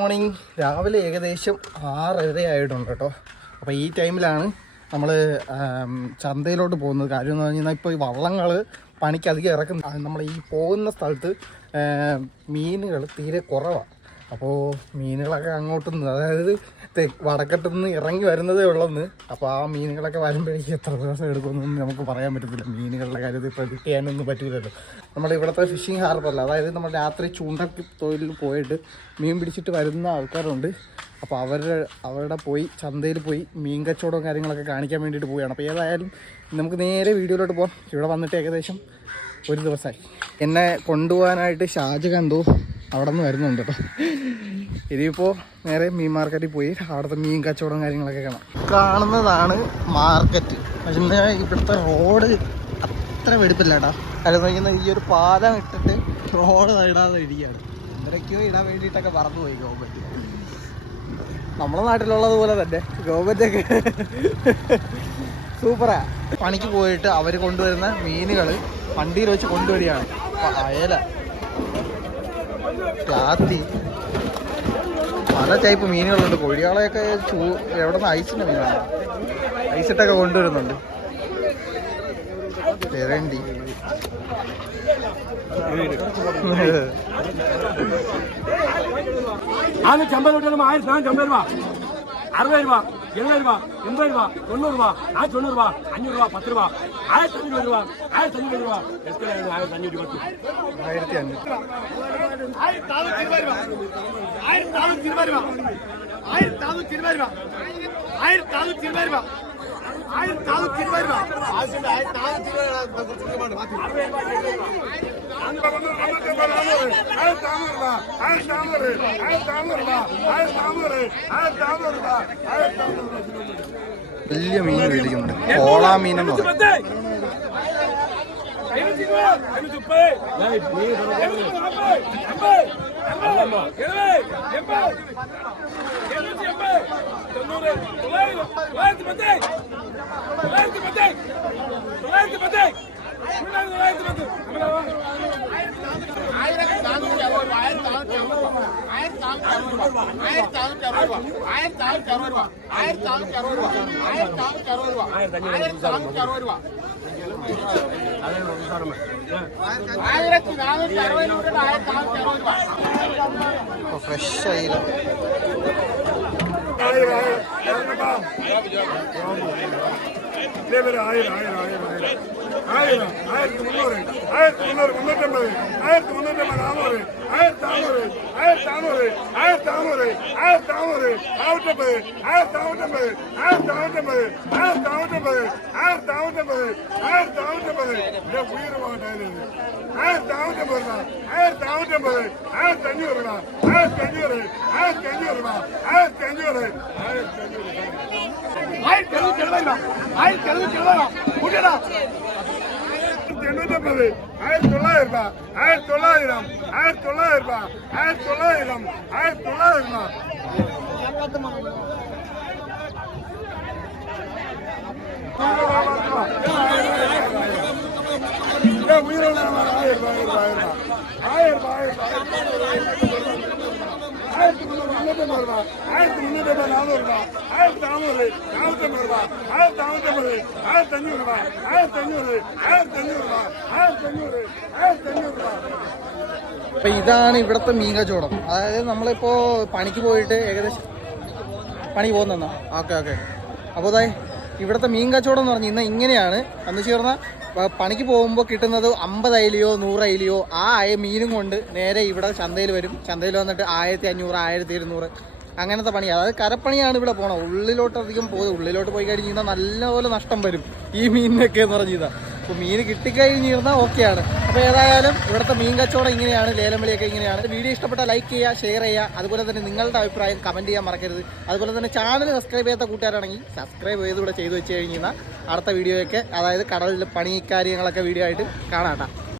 Morning രാവിലെ ഏകദേശം ആറര ആയിട്ടുണ്ട് കേട്ടോ. അപ്പോൾ ഈ ടൈമിലാണ് നമ്മൾ ചന്തയിലോട്ട് പോകുന്നത്. കാര്യം എന്ന് പറഞ്ഞാൽ ഇപ്പോൾ ഈ വള്ളങ്ങൾ പണിക്ക് അധികം ഇറക്കുന്ന നമ്മൾ ഈ പോകുന്ന സ്ഥലത്ത് മീനുകൾ തീരെ കുറവാണ് അപ്പോൾ മീനുകളൊക്കെ അങ്ങോട്ട് നിന്ന് അതായത് വടക്കത്ത് നിന്ന് ഇറങ്ങി വരുന്നതേ ഉള്ളെന്ന്. അപ്പോൾ ആ മീനുകളൊക്കെ വരുമ്പോഴേക്കും എത്ര ദിവസം എടുക്കുമെന്നൊന്നും നമുക്ക് പറയാൻ പറ്റത്തില്ല. മീനുകളുടെ കാര്യത്തിൽ പ്രഡിക്റ്റ് ചെയ്യാനൊന്നും പറ്റില്ലല്ലോ നമ്മളിവിടുത്തെ ഇവിടുത്തെ ഫിഷിംഗ് ഹാർബറിൽ അതായത് നമ്മൾ രാത്രി ചൂണ്ടക്ക് തൊഴിലിൽ പോയിട്ട് മീൻ പിടിച്ചിട്ട് വരുന്ന ആൾക്കാരുണ്ട്. അപ്പോൾ അവരുടെ അവരുടെ പോയി ചന്തയിൽ പോയി മീൻ കച്ചവടവും കാര്യങ്ങളൊക്കെ കാണിക്കാൻ വേണ്ടിയിട്ട് പോവുകയാണ്. അപ്പോൾ ഏതായാലും നമുക്ക് നേരെ വീഡിയോയിലോട്ട് പോകാം ഇവിടെ വന്നിട്ട് ഏകദേശം ഒരു ദിവസമായി. എന്നെ കൊണ്ടുപോകാനായിട്ട് ഷാജ് എന്തോ അവിടെ നിന്ന് വരുന്നുണ്ട്. കേട്ടോ നേരെ മീൻ മാർക്കറ്റിൽ പോയി അവിടുത്തെ മീൻ കച്ചവടം കാര്യങ്ങളൊക്കെ കാണാം. കാണുന്നതാണ് മാർക്കറ്റ് പക്ഷേ ഇവിടുത്തെ റോഡ് അത്ര വെടുപ്പില്ലാട്ടാ. കാര്യം നോക്കുന്ന ഈ ഒരു പാലം ഇട്ടിട്ട് റോഡ് ഇടാതെ ഇടിയാണ് എന്തൊക്കെയോ ഇടാൻ വേണ്ടിയിട്ടൊക്കെ പറന്നു പോയി ഗവൺമെന്റ് നമ്മളെ നാട്ടിലുള്ളത് പോലെ തന്നെ ഗവൺമെന്റ് ഒക്കെ സൂപ്പറാ പണിക്ക് പോയിട്ട് അവർ കൊണ്ടുവരുന്ന മീനുകൾ വണ്ടിയിൽ വെച്ച് കൊണ്ടുവരികയാണ്. അയല. ക്ലാത്തി പല ടൈപ്പ് മീനുകളുണ്ട്. കോഴികളെയൊക്കെ ചൂ എവിടെ നിന്ന് ഐസിന്റെ മീനാണ്. ഐസിട്ടൊക്കെ കൊണ്ടുവരുന്നുണ്ട്. തെരണ്ടി. ആയിരത്തി അമ്പത് രൂപ അറുപത് രൂപ. எழுபது ரூபா எண்பது ரூபா தொண்ணூறு ரூபா ஆயிரத்தி தொண்ணூறு ரூபா அஞ்சூறு ரூபா பத்து ரூபா ஆயிரத்தி ஐநூறு ரூபா ஆயிரத்தி ஐநூறு ரூபா எஸ்கே ஆயிரத்தி அஞ்சூறு பத்து ஆயிரத்தி அஞ்சூறு ஆயிரத்தி நானூற்றி ஆயிரத்தி நானூற்றி இருபது ஆயிரத்தி நானூற்றி இருபது ஆயிரத்தி நானூற்றி இருபது ஆயிரத்தி நானூற்றி இருபது ரூபா ஆயிரத்தி ஆயிரத்தி വലിയ മീൻ മേടിക്കുന്നുണ്ട് കോളാ മീനെന്ന് പറയും ஆயிரத்தி நானூத்தி அறுபது ரூபா ஆயிரத்தி நானூத்தி அறுபது ரூபா ஆயிரத்தி நானூத்தி அறுபது ரூபா ஆயிரத்தி நானூத்தி அறுபது ரூபா ஆயிரத்தி நானூத்தி அறுபது ரூபா ஆயிரத்தி நானூத்தி அறுபது ரூபா ஆயிரத்தி நானூத்தி அறுபது ரூபா ஆயிரத்தி நானூத்தி அறுபது ரூபா ஃப்ரெஷ் ஆயில ஆயிரம் ஆயிரம் ஆயிரம் ஆயிரம் ஆயிரம் ஆயிரத்தி முந்நூறு ஆயிரத்தி முந்நூறு முன்னூத்தி ஐம்பது ஆயிரத்தி முன்னூத்தி ஐம்பது நானூறு ஆயிரத்தி நானூறு ஆயிரத்தி நானூறு ஆயிரத்தி நானூறு ஆயிரத்தி நானூறு ஆயிரத்தி ஐம்பது ஆயிரத்தி நானூத்தி ஐம்பது ஆயிரத்தி நானூத்தி ஐம்பது ஆயிரத்தி நானூத்தி ஐம்பது ஆயிரத்தி நானூத்தி ஐம்பது ஆயிரத்தி நானூத்தி ஐம்பது இதை உயிர் மாட்டேன் ஆயிரத்தி நானூத்தி ஐம்பது ரூபா ஆயிரத்தி நானூத்தி ஐம்பது ஆயிரத்தி அஞ்சூறு ரூபா ஆயிரத்தி அஞ்சூறு ஆயிரத்தி அஞ்சூறு ரூபா ஆயிரத்தி அஞ்சூறு ஆயிரத்தி அஞ்சூறு ஆயிரத்தி எழுநூத்தி எழுபது ரூபா ஆயிரத்தி எழுநூத்தி எழுபது ரூபா ஆயிரத்தி எண்ணூத்தி ஐம்பது ஆயிரத்தி தொள்ளாயிரம் ரூபாய் ஆயிரத்தி தொள்ளாயிரம். ஆயிரத்தி தொள்ளாயிரம் ரூபாய் ஆயிரத்தி தொள்ளாயிரம். ஆயிரத்தி தொள்ளாயிரம்? ரூபாய் ஏன் உயிரோட ஆயிரம் ரூபாய் ஆயிரம் ரூபாய் ஆயிரம் ரூபாய் ஆயிரம் ரூபாய் ஆயிரத்தி முந்நூறு முன்னூத்தி ரூபாய் ஆயிரத்தி முன்னூத்தி ஐம்பது நானூறு ரூபாய் ஆயிரத்தி நானூறு நானூத்தி ஐம்பது ரூபாய் ஆயிரத்தி நானூத்தி ஐம்பது ஆயிரத்தி அஞ்சூறு ரூபாய் ஆயிரத்தி அஞ்சூறு ஆயிரத்தி அஞ்சூறு ரூபாய் ஆயிரத்தி அஞ்சூறு ஆயிரத்தி അഞ്ഞൂറ് രൂപ അപ്പൊ ഇതാണ് ഇവിടുത്തെ മീൻ കച്ചവടം അതായത് നമ്മളിപ്പോ പണിക്ക് പോയിട്ട് ഏകദേശം പണി പോകുന്ന ഓക്കെ ഓക്കെ അപ്പോൾ അതായത് ഇവിടുത്തെ മീൻ കച്ചവടം എന്ന് പറഞ്ഞാൽ ഇന്ന് ഇങ്ങനെയാണ് എന്ന് വെച്ച് പറഞ്ഞാൽ പ- പണിക്ക് പോകുമ്പോൾ കിട്ടുന്നത് അമ്പത് അയിലയോ നൂറ് അയിലയോ ആ അയ മീനും കൊണ്ട് നേരെ ഇവിടെ ചന്തയിൽ വരും. ചന്തയിൽ വന്നിട്ട് ആയിരത്തി അഞ്ഞൂറ് ആയിരത്തി ഇരുന്നൂറ്. അങ്ങനത്തെ പണി അതായത് കരപ്പണിയാണ് ഇവിടെ പോണത്. ഉള്ളിലോട്ട് അധികം പോകുന്നത് ഉള്ളിലോട്ട് പോയി കഴിഞ്ഞ് കഴിഞ്ഞാൽ നല്ലപോലെ നഷ്ടം വരും ഈ മീനിനൊക്കെ എന്ന് പറഞ്ഞാൽ അപ്പോൾ മീൻ കിട്ടിക്കഴിഞ്ഞിരുന്നാൽ ഓക്കെയാണ്. അപ്പോൾ ഏതായാലും ഇവിടുത്തെ മീൻ കച്ചവടം ഇങ്ങനെയാണ് ലേലം ഇങ്ങനെയാണ്. വീഡിയോ ഇഷ്ടപ്പെട്ടാൽ ലൈക്ക് ചെയ്യുക ഷെയർ ചെയ്യുക. അതുപോലെ തന്നെ നിങ്ങളുടെ അഭിപ്രായം കമന്റ് ചെയ്യാൻ മറക്കരുത്. അതുപോലെ തന്നെ ചാനൽ സബ്സ്ക്രൈബ് ചെയ്യാത്ത കൂട്ടുകാരാണെങ്കിൽ സബ്സ്ക്രൈബ് ചെയ്തുകൂടെ ചെയ്തു വെച്ച് കഴിഞ്ഞാൽ അടുത്ത വീഡിയോയൊക്കെ അതായത് കടലിലെ പണി കാര്യങ്ങളൊക്കെ വീഡിയോ ആയിട്ട് കാണാം കേട്ടോ.